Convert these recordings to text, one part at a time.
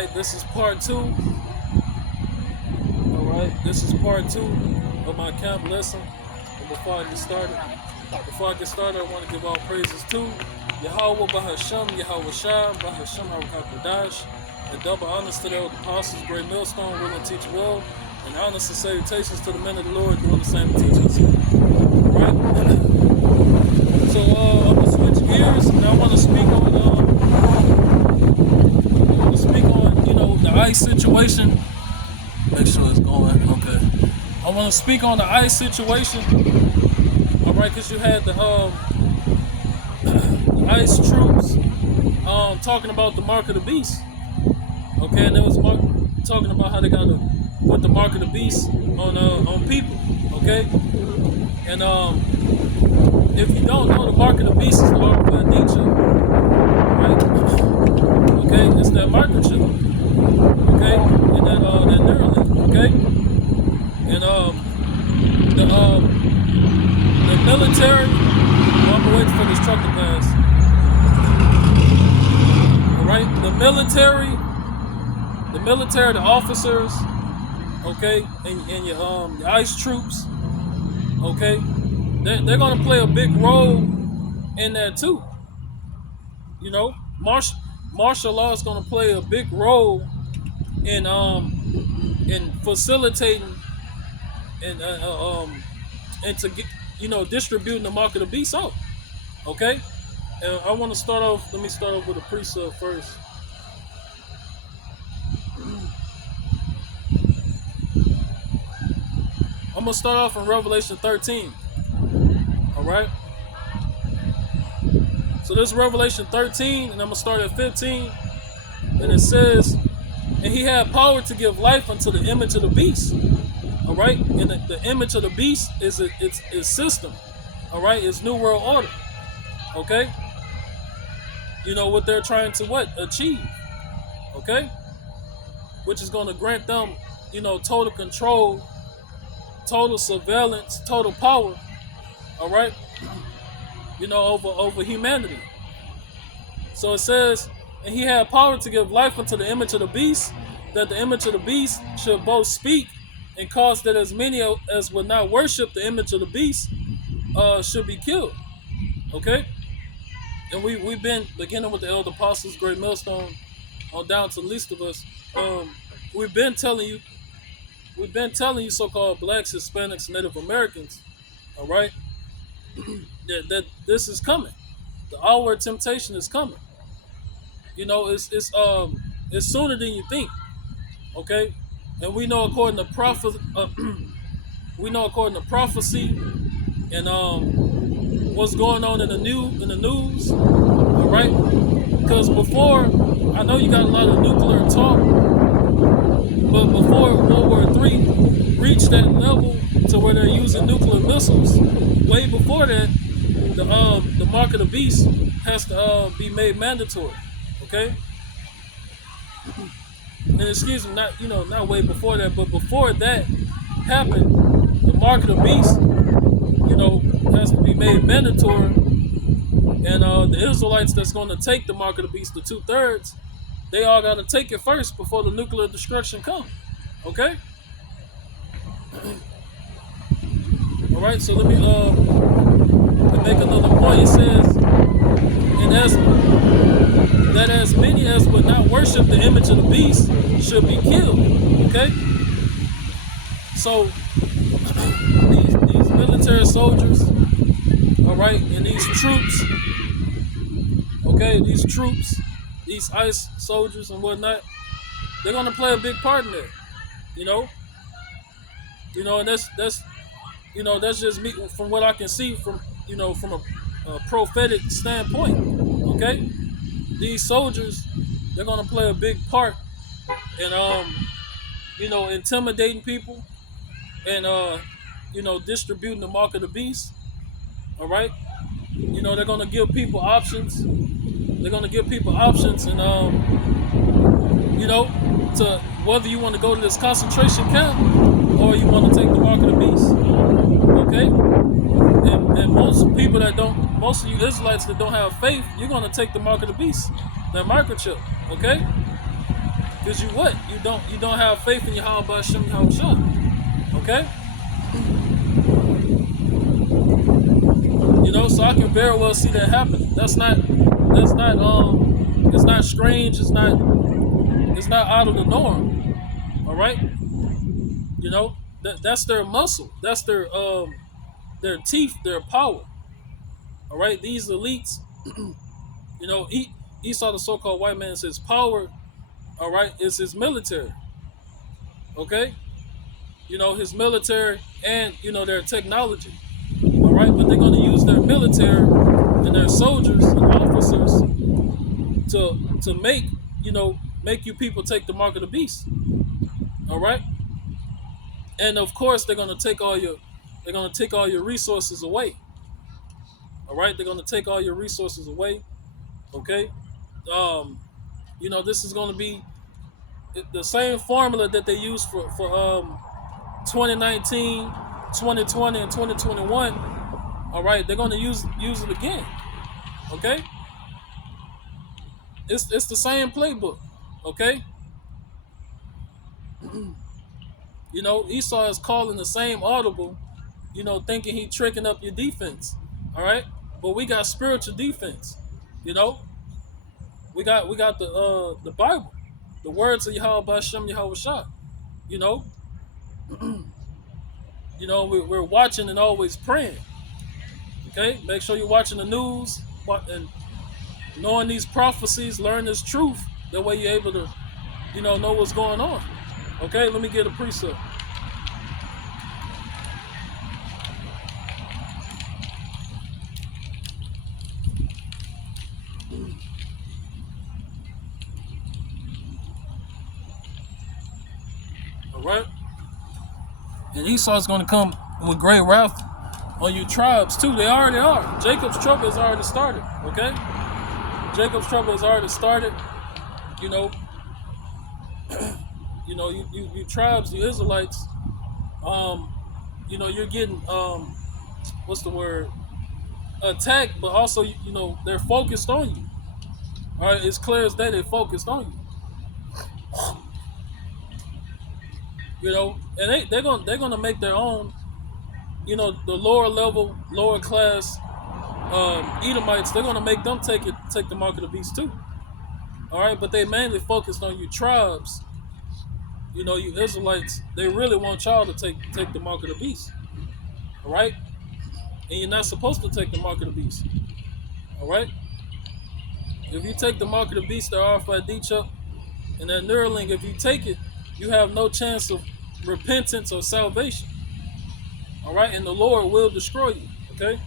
right, this is part two. All right, this is part two of my camp lesson. And before I get started, I want to give all praises to Yahweh Bahasham, Yahweh Shah, Bahasham Harakakadash, and double honors to the elder apostles, great millstone, willing to teach well, and honors and salutations to the men of the Lord doing the same teachings. All right. So I'm gonna switch gears, and I want to speak on, the ICE situation. Make sure it's going okay. I want to speak on the ICE situation. All right, because you had the ICE troops talking about the mark of the beast. Okay, and there was talking about how they got to put the mark of the beast on people. Okay, and if you don't know, the mark of the beast is the mark of Nietzsche, right? Okay, it's that microchip. Okay, and that Neuralink. Okay, and the military. I'm gonna wait for this truck to pass. All right, the military, the officers. Okay, and your ICE troops. Okay, they're gonna play a big role in that too. You know, martial law is gonna play a big role in facilitating and to get distributing the mark of the beast out. Okay, and I want to start off. Let me start off with a precept first. I'm gonna start off in Revelation 13. All right. So this is Revelation 13, and I'm gonna start at 15, and it says, "And he had power to give life unto the image of the beast." All right, and the image of the beast is its system. All right, it's New World Order. Okay, you know what they're trying to achieve. Okay, which is going to grant them, total control, total surveillance, total power. All right, over humanity. So it says, "And he had power to give life unto the image of the beast, that the image of the beast should both speak and cause that as many as would not worship the image of the beast should be killed." Okay, and we've been beginning with the elder apostles, great millstone, on down to the least of us. We've been telling you, so-called blacks, Hispanics, Native Americans, all right, that this is coming. The hour of temptation is coming. It's sooner than you think. Okay, and we know according to prophecy, and what's going on in the news. All right, because before, I know you got a lot of nuclear talk, but before World War III reached that level to where they're using nuclear missiles, way before that, the mark of the beast has to be made mandatory. Okay, and excuse me, not way before that, but before that happened, the mark of the beast, has to be made mandatory, and the Israelites that's going to take the mark of the beast, the 2/3, they all got to take it first before the nuclear destruction comes. Okay. All right. So let me make another point. It says, "And as many as would not worship the image of the beast should be killed." Okay. So these military soldiers, all right, and these troops, okay, these ICE soldiers and whatnot, they're gonna play a big part in that. And that's just me from what I can see from a prophetic standpoint. Okay, these soldiers, they're gonna play a big part in intimidating people and distributing the mark of the beast. All right, they're gonna give people options. They're gonna give people options, and to whether you want to go to this concentration camp or you want to take the mark of the beast. Okay, and most of you Israelites that don't have faith, you're gonna take the mark of the beast, that microchip. Okay, Because you what? You don't have faith in Yahweh Hashem Yahushua. Okay? So I can very well see that happen. It's not strange, it's not out of the norm. All right? That's their muscle. That's their teeth, their power. All right? These elites, Esau, the so-called white man, says power, all right, is his military. Okay? His military and, their technology. All right? But they're going to use their military and their soldiers and officers to make you people take the mark of the beast. All right? And of course they're going to take all your resources away. All right? They're going to take all your resources away. Okay? This is going to be the same formula that they used for 2019, 2020, and 2021. All right, they're going to use it again. Okay, it's the same playbook. Okay, Esau is calling the same audible. Thinking he tricking up your defense. All right, but we got spiritual defense. We got the Bible, the words of Yahweh Hashem Yahushua. We're watching and always praying. Okay, make sure you're watching the news and knowing these prophecies, learn this truth. That way you're able to, know what's going on. Okay, let me get a precept. All right, and Esau's going to come with great wrath on you tribes too. They already are. Jacob's trouble has already started. Okay, Jacob's trouble has already started. You tribes, you Israelites. You're getting what's the word? Attacked, but also they're focused on you. All right, it's clear as day they're focused on you. And they're gonna make their own. The lower level, lower class Edomites, they're gonna make them take the mark of the beast too. All right, but they mainly focused on you tribes. You Israelites, they really want y'all to take the mark of the beast. All right, and you're not supposed to take the mark of the beast. All right, if you take the mark of the beast, the Arafat Dichup, and that Neuralink, if you take it, you have no chance of repentance or salvation. All right, and the Lord will destroy you. Okay,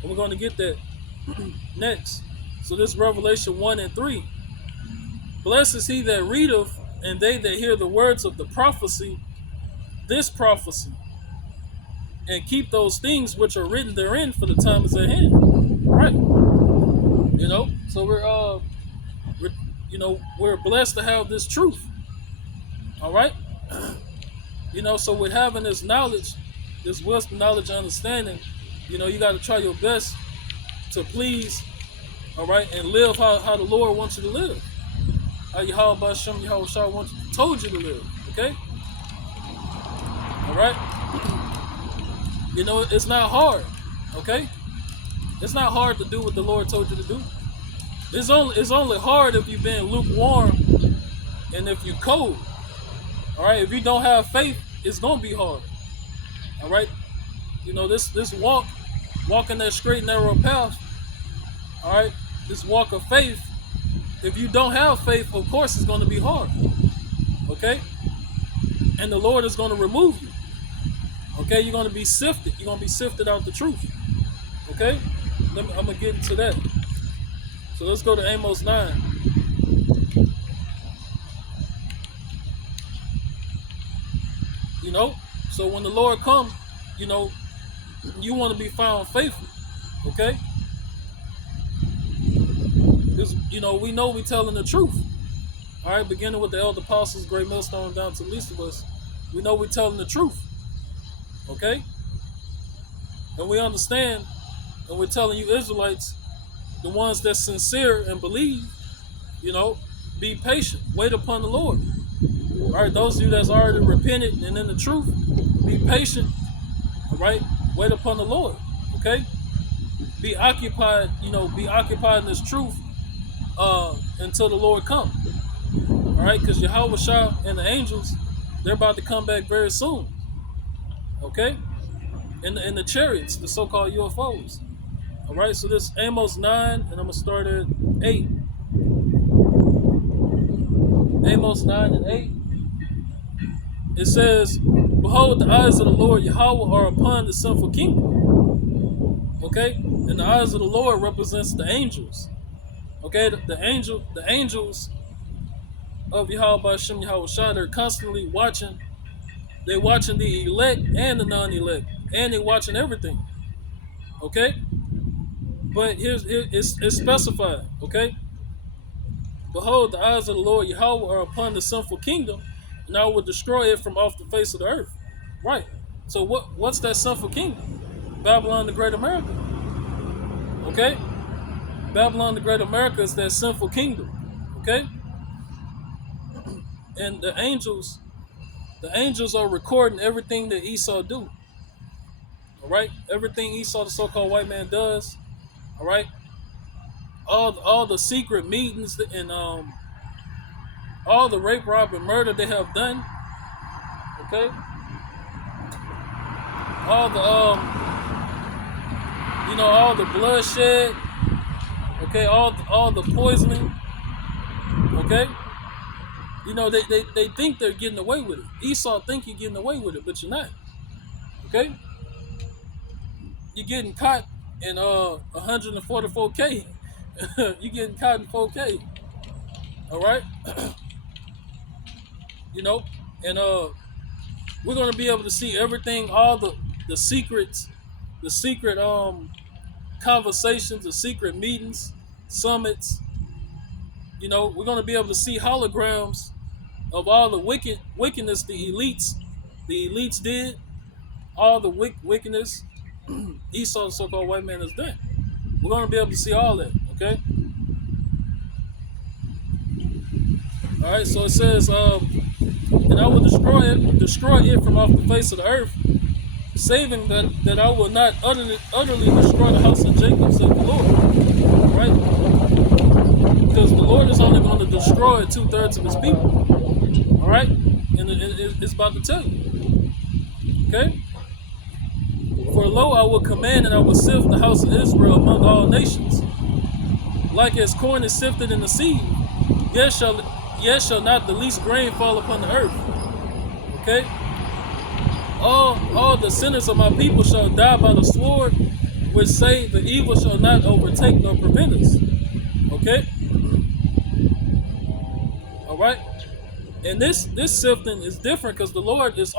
and we're going to get that next. So this Revelation 1 and 3. Blessed is he that readeth, and they that hear the words of the prophecy, this prophecy, and keep those things which are written therein, for the time is at hand. Right? So we're blessed to have this truth. All right. So with having this knowledge, this wisdom, knowledge, and understanding, you got to try your best to please, all right, and live how the Lord wants you to live. How Yahweh Hashem Yahushua told you to live. Okay? All right? It's not hard. Okay? It's not hard to do what the Lord told you to do. It's only hard if you've been lukewarm and if you're cold. All right? If you don't have faith, it's going to be hard. All right? This walking that straight, narrow path, all right, this walk of faith, if you don't have faith, of course it's going to be hard. Okay? And the Lord is going to remove you. Okay? You're going to be sifted. You're going to be sifted out the truth. Okay? I'm going to get into that. So let's go to Amos 9. So when the Lord comes, you want to be found faithful. Okay? Because, we know we're telling the truth. All right, beginning with the elder apostles, great millstone, down to the least of us. We know we're telling the truth. Okay? And we understand, and we're telling you Israelites, the ones that's sincere and believe, Be patient. Wait upon the Lord. All right, those of you that's already repented and in the truth, be patient. All right, wait upon the Lord. Okay, be occupied. Be occupied in this truth until the Lord come. All right, because Yahweh Shah and the angels, they're about to come back very soon. Okay, in the chariots, the so-called UFOs. All right, so this Amos 9, and I'm gonna start at 8. Amos 9 and 8. It says, "Behold, the eyes of the Lord Yahweh are upon the sinful kingdom." Okay, and the eyes of the Lord represents the angels. Okay, the angels of Yahweh Ba'Shem Yahweh Shah, they're constantly watching. They're watching the elect and the non-elect, and they're watching everything. Okay, but it's specified. Okay, behold, the eyes of the Lord Yahweh are upon the sinful kingdom, and I will destroy it from off the face of the earth. Right. So what's that sinful kingdom? Babylon the Great America. Okay, Babylon the Great America is that sinful kingdom. Okay, and the angels are recording everything that Esau do. All right, everything Esau, the so-called white man, does. All right, all the secret meetings and all the rape, rob, and murder they have done. Okay, all the all the bloodshed. Okay, all the poisoning. Okay, they think they're getting away with it. Esau think you're getting away with it, but you're not. Okay, you're getting caught in 144K. You're getting caught in 4K. All right, and we're gonna be able to see everything, all the secrets, the secret conversations, the secret meetings, summits. We're gonna be able to see holograms of all the wickedness the elites did, all the wickedness Esau, the so-called white man, has done. We're gonna be able to see all that. Okay. All right. So it says, and I will destroy it from off the face of the earth, saving that I will not utterly destroy the house of Jacob, said the Lord. All right. Because the Lord is only going to destroy 2/3 of his people. All right, and it's about to tell you. Okay. For lo, I will command and I will sift the house of Israel among all nations, like as corn is sifted in the sea. Yet shall not the least grain fall upon the earth. Okay. All the sinners of my people shall die by the sword, which say the evil shall not overtake nor prevent us. Okay. All right. And this sifting is different because the Lord is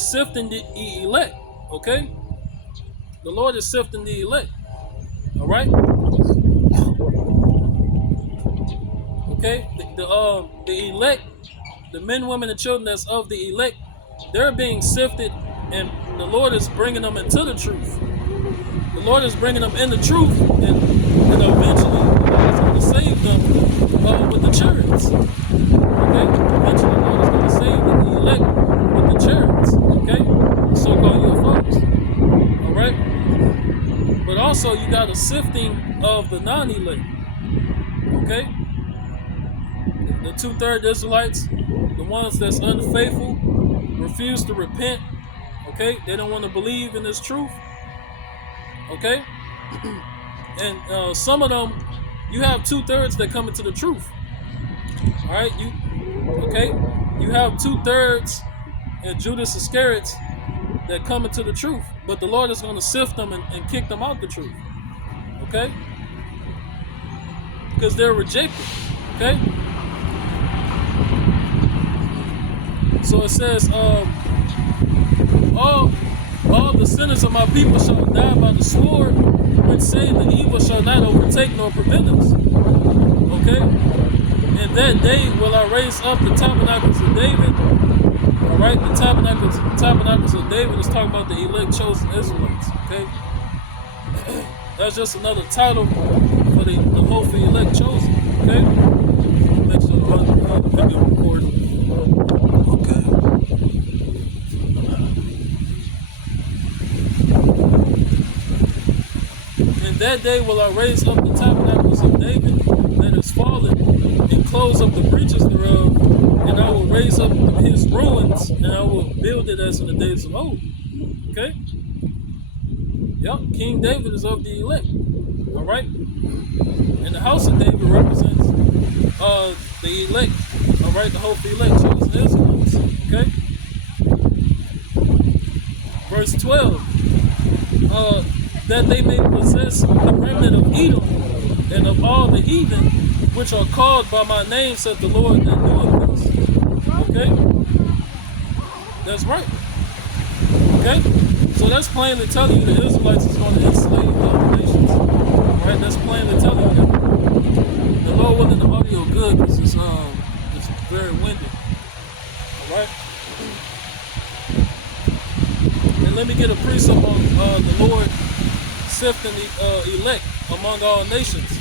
sifting the elect. Okay, the Lord is sifting the elect. All right. Okay, the elect, the men, women, and children that's of the elect, they're being sifted, and the Lord is bringing them into the truth. The Lord is bringing them in the truth, and eventually He's going to save them with the chariots. Okay, eventually the Lord is going to save the elect with the chariots. Okay, the so-called UFOs. All right, but also you got a sifting of the non-elect. Okay, the 2/3 Israelites, the ones that's unfaithful, refuse to repent. Okay, they don't want to believe in this truth. Okay, and some of them, you have 2/3 that come into the truth. All right, you have 2/3 in Judas Iscariot that come into the truth, but the Lord is going to sift them and kick them out the truth. Okay, because they're rejected. Okay, so it says, all the sinners of my people shall die by the sword, which say the evil shall not overtake nor prevent us. Okay? In that day will I raise up the tabernacles of David. Alright, the tabernacles of David is talking about the elect chosen Israelites. Okay? That's just another title for the hopeful elect chosen. Okay? video recording. Okay. In that day will I raise up the tabernacles of David that is fallen, and close up the breaches thereof, and I will raise up his ruins, and I will build it as in the days of old. Okay? Yep, King David is of the elect. Alright? And the house of David represents the elect. Alright, the hope of the elect, chosen Israelites. Okay? Verse 12. That they may possess the remnant of Edom and of all the heathen which are called by my name, said the Lord that doeth this. Okay? That's right. Okay? So that's plainly telling you the Israelites is going to enslave the other nations. Right? That's plainly telling you that. The Lord willing, the audio good because it's very windy. Alright? And let me get a precept on the Lord sifting the elect among all nations.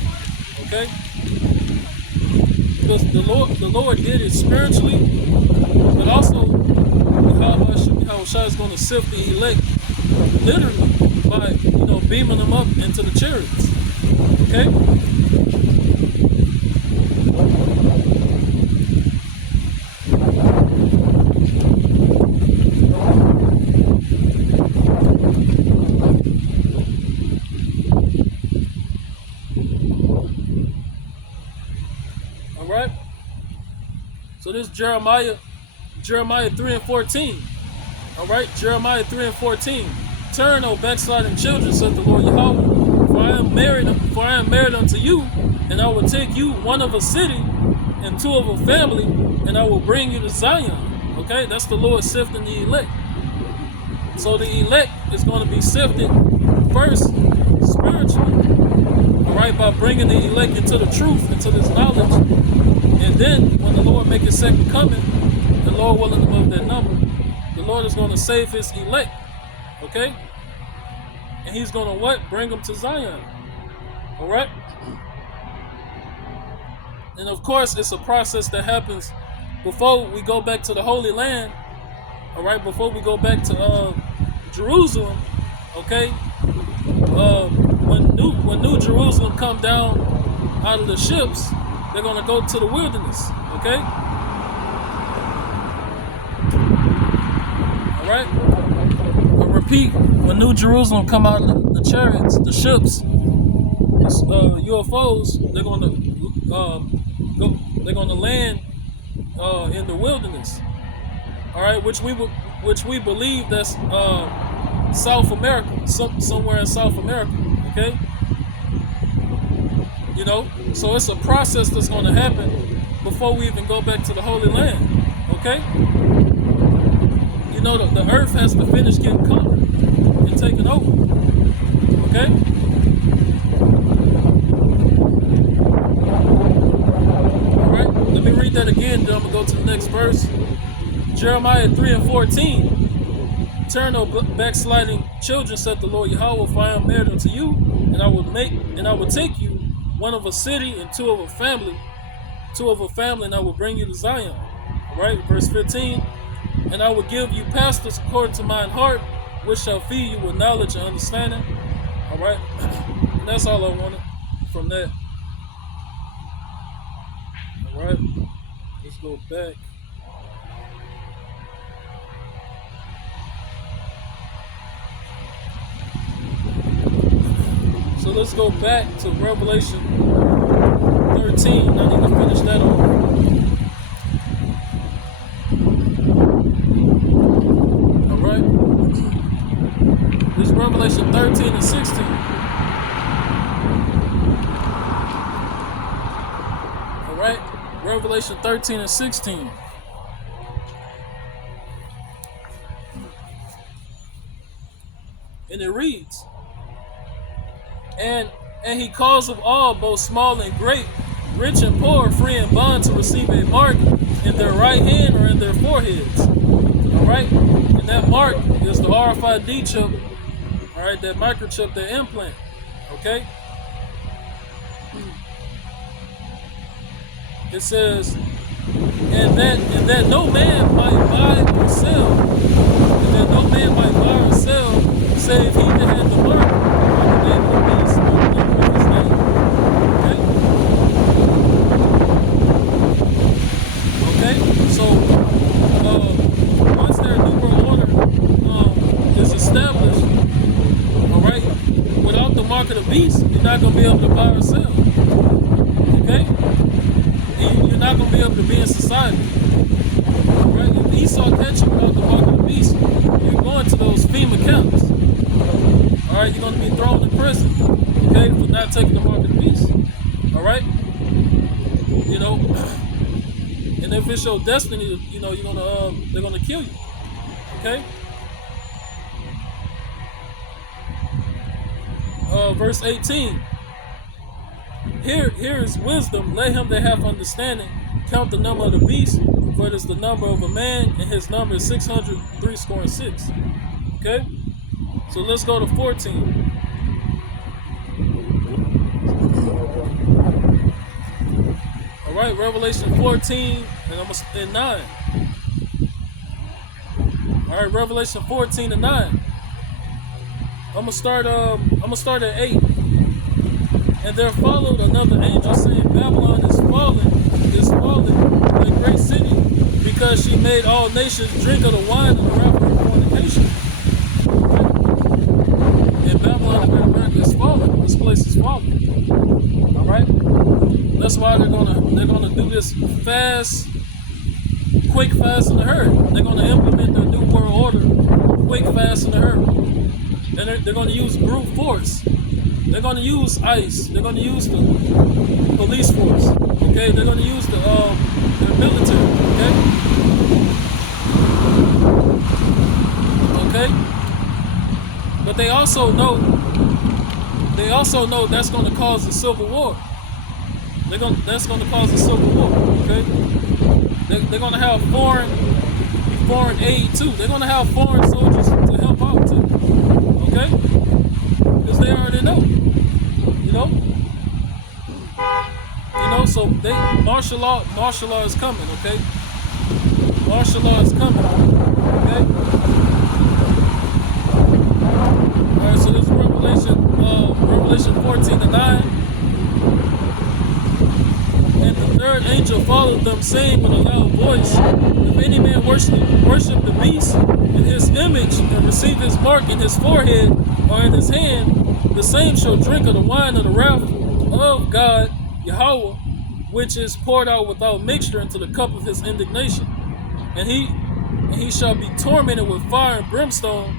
Okay? Because the Lord did it spiritually, but also how Shai is going to sift the elect literally by beaming them up into the chariots. Okay? Alright? So this Jeremiah 3 and 14. Alright, Jeremiah 3 and 14. Turn, O backsliding children, said the Lord Yahweh, for I am married unto you, and I will take you one of a city and two of a family, and I will bring you to Zion. Okay, that's the Lord sifting the elect. So the elect is going to be sifted first spiritually. Alright, by bringing the elect into the truth, into this knowledge. And then when the Lord make his second coming, the Lord willing above that number, the Lord is going to save his elect. Okay? And he's going to what? Bring them to Zion. Alright? And of course, it's a process that happens before we go back to the Holy Land. Alright? Before we go back to Jerusalem. Okay? When New Jerusalem come down out of the ships, they're going to go to the wilderness. Okay? Alright? I repeat, when New Jerusalem come out of the chariots, the ships, UFOs, they're going to land in the wilderness. Alright, which we believe that's South America, somewhere in South America. Okay? So it's a process that's going to happen before we even go back to the Holy Land. Okay? The earth has to finish getting conquered and taken over. Okay? Alright, let me read that again, then I'm going to go to the next verse. Jeremiah 3 and 14. Turn, O backsliding children, said the Lord Yahweh, for I am married unto you, and I will take you one of a city and two of a family, and I will bring you to Zion. Alright, verse 15. And I will give you pastors according to mine heart, which shall feed you with knowledge and understanding. Alright? And that's all I wanted from that. Alright? Let's go back. So let's go back to Revelation 13. I need to finish that off. This is Revelation 13 and 16. Alright? Revelation 13 and 16. And it reads, And he calls of all, both small and great, rich and poor, free and bond, to receive a mark in their right hand or in their foreheads. Alright? And that mark is the RFID chip. Alright, that microchip, that implant. Okay? It says, and that no man might buy or sell, and that no man might buy or sell, save he that had the mark, or the name of the beast, or the number of his name. Okay? Okay? So, once their new world order is established, all right, without the mark of the beast, you're not going to be able to buy or sell. Okay? You're not going to be able to be in society. Right? If Esau catch you without the mark of the beast, you're going to those FEMA camps. Alright, you're going to be thrown in prison, okay, for not taking the mark of the beast. Alright? You know, and if it's your destiny, you know, they're gonna kill you. Okay? Verse 18. Here is wisdom. Let him that hath understanding count the number of the beast, for it is the number of a man, and his number is 666. Okay? So let's go to 14. Alright, Revelation 14 and 9. Alright, Revelation 14 and 9. I'm gonna start at 8. And there followed another angel saying, Babylon is fallen, the great city, because she made all nations drink of the wine of the wrath of her fornication. And Babylon in America is fallen. This place is fallen. Alright? That's why they're gonna do this fast, quick, fast, in a hurry. They're gonna implement their new world order, quick, fast, in a hurry. And they're gonna use brute force. They're going to use ICE. They're going to use the police force. Okay? They're going to use their military. Okay? Okay? But they also know that's going to cause a civil war. That's going to cause a civil war. Okay? They're going to have foreign aid too. They're going to have foreign soldiers to help out too. Okay? Because they already know. So martial law is coming, okay? Martial law is coming, okay? Alright, so this is Revelation 14 and 9. And the third angel followed them, saying with a loud voice, if any man worship the beast in his image and receive his mark in his forehead or in his hand, the same shall drink of the wine of the wrath of God, Yahweh, which is poured out without mixture into the cup of his indignation. And he shall be tormented with fire and brimstone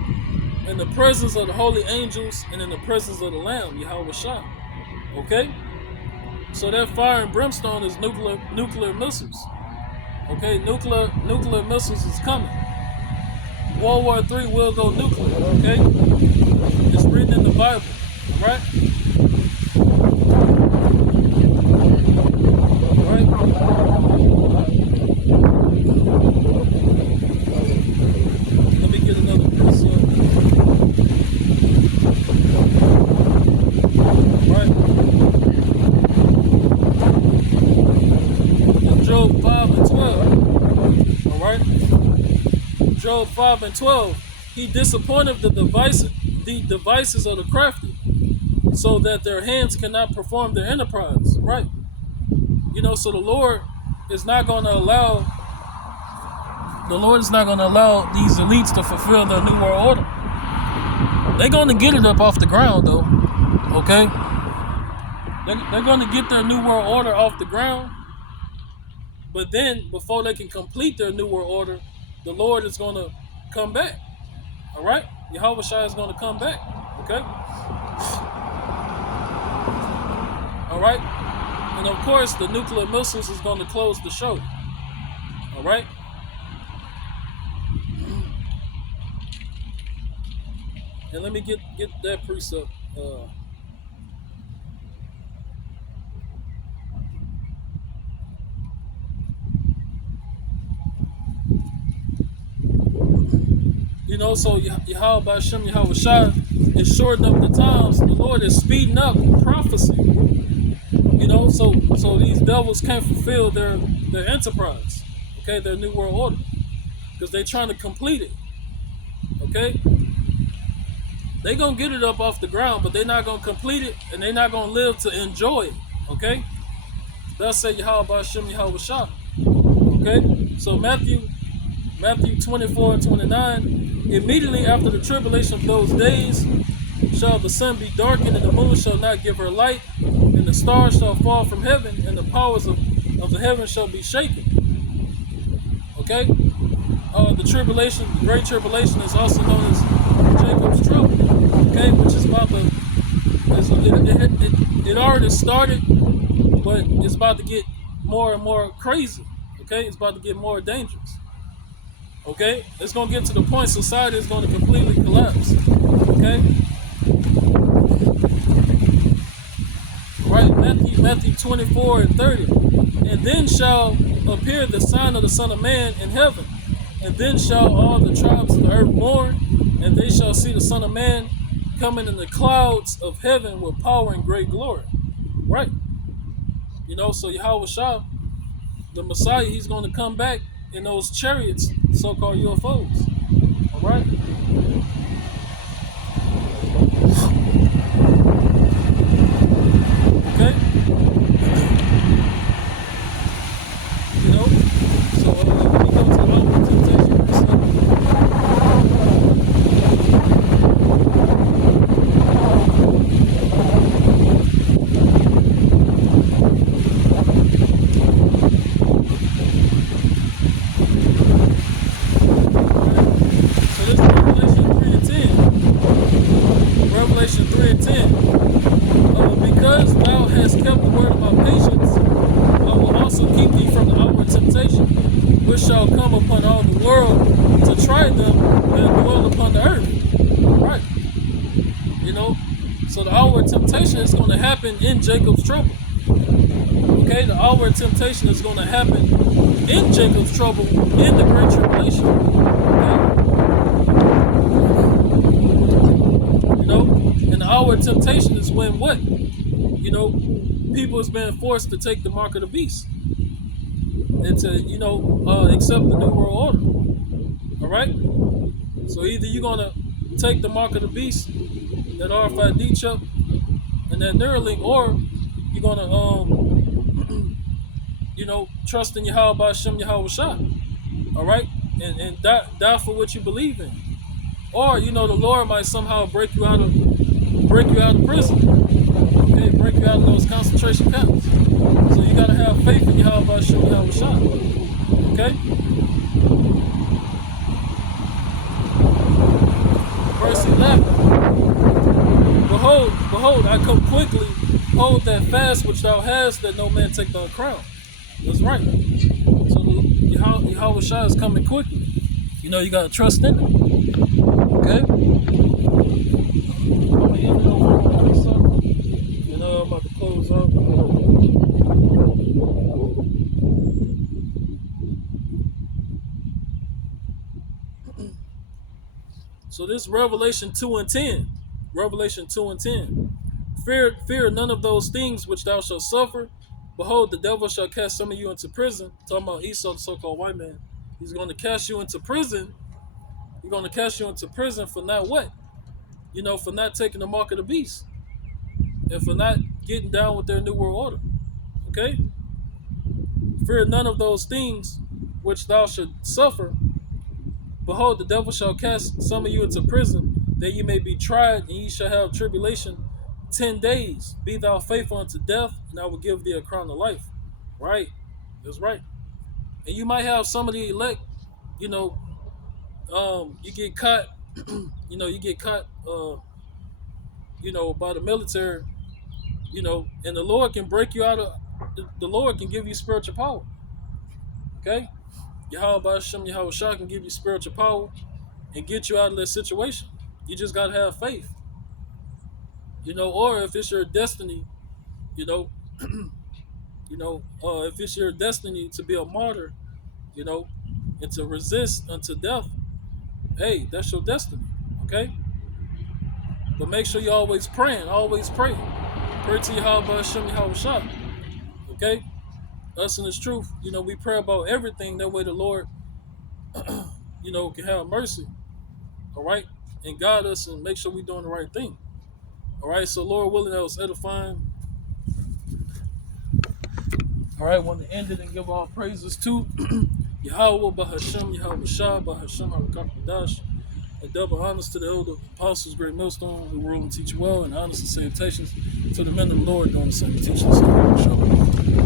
in the presence of the holy angels and in the presence of the Lamb, Yahweh Shah. Okay? So that fire and brimstone is nuclear missiles. Okay? Nuclear missiles is coming. World War III will go nuclear. Okay? It's written in the Bible. Alright? Let me get another piece up. Right. Job 5 and 12. Alright? Job 5 and 12. He disappointed the devices of the crafty, so that their hands cannot perform their enterprise. Right. So the Lord is not going to allow these elites to fulfill their new world order. They're going to get it up off the ground, though. Okay? They're going to get their new world order off the ground. But then, before they can complete their new world order, the Lord is going to come back. All right? Yahweh Shai is going to come back. Okay? All right? And of course, the nuclear missiles is going to close the show. All right? And let me get that precept. So Yahweh B'Shem Yahweh Shai is shortening up the times. The Lord is speeding up prophecy. So these devils can't fulfill their enterprise, okay, their new world order, because they're trying to complete it, okay. They gonna get it up off the ground, but they're not gonna complete it, and they're not gonna live to enjoy it, okay. Thus say Yahweh Shem Yahweh Shah, okay. So Matthew 24 and 29, immediately after the tribulation of those days shall the sun be darkened, and the moon shall not give her light, and the stars shall fall from heaven, and the powers of the heaven shall be shaken. Okay? The tribulation, the great tribulation, is also known as Jacob's trouble. Okay? Which is about to, it already started, but it's about to get more and more crazy. Okay? It's about to get more dangerous. Okay? It's going to get to the point society is going to completely collapse. Okay? Right, Matthew 24 and 30. And then shall appear the sign of the Son of Man in heaven. And then shall all the tribes of the earth mourn, and they shall see the Son of Man coming in the clouds of heaven with power and great glory. Right. So Yahweh Shah, the Messiah, he's going to come back in those chariots, so-called UFOs. All right. Okay. So when we come to the outward temptation, so this is Revelation 3 and 10. Revelation 3 and 10. Because thou hast kept the word of my patience, I will also keep thee from the outward temptation, which shall come upon all the world to try them that dwell upon the earth. Right. So the outward temptation is going to happen in Jacob's trouble. Okay, the outward temptation is going to happen in Jacob's trouble in the great tribulation. Okay? And the outward temptation is when what? People is being forced to take the mark of the beast and to, accept the new world order. All right. So either you're gonna take the mark of the beast, that RFID chip, and that Neuralink, or you're gonna, trust in Yahweh Shem Yahweh Shah. All right, and die for what you believe in, or the Lord might somehow break you out of prison. Okay, break you out of those concentration camps. So you gotta have faith in Yahweh Shem Yahweh Shah. Okay? Verse 11. Behold, I come quickly. Hold that fast which thou hast, that no man take thy crown. That's right. So Yahweh Shah is coming quickly. You gotta trust in it. Okay? I'm about to close up. So this Revelation 2 and 10. Revelation 2 and 10. Fear none of those things which thou shalt suffer. Behold, the devil shall cast some of you into prison. Talking about Esau, the so-called white man. He's going to cast you into prison. He's going to cast you into prison for not what? For not taking the mark of the beast. And for not getting down with their new world order. Okay? Fear none of those things which thou should suffer. Behold, the devil shall cast some of you into prison, that ye may be tried, and ye shall have tribulation 10 days. Be thou faithful unto death, and I will give thee a crown of life. Right. That's right. And you might have some of the elect, you get caught, by the military, and the Lord can break you out of, the Lord can give you spiritual power. Okay? Yahweh Shem Yahweh Shah can give you spiritual power and get you out of that situation. You just gotta have faith. Or if it's your destiny, if it's your destiny to be a martyr, and to resist unto death, hey, that's your destiny. Okay? But make sure you're always praying, always pray. Pray to Yahweh Hashem Yahweh Shah. Okay? Us in this truth, we pray about everything. That way the Lord, can have mercy. All right? And guide us and make sure we're doing the right thing. All right? So, Lord willing, that was edifying. All right? Want to end it and give all praises to Yahweh, Bahashem, Yahweh Shah, Bahashem, Harakakadash. And double honors to the elder apostles, great millstone, who rule and teach well, and honors and salutations to the men of the Lord doing the same teachings. Shalom.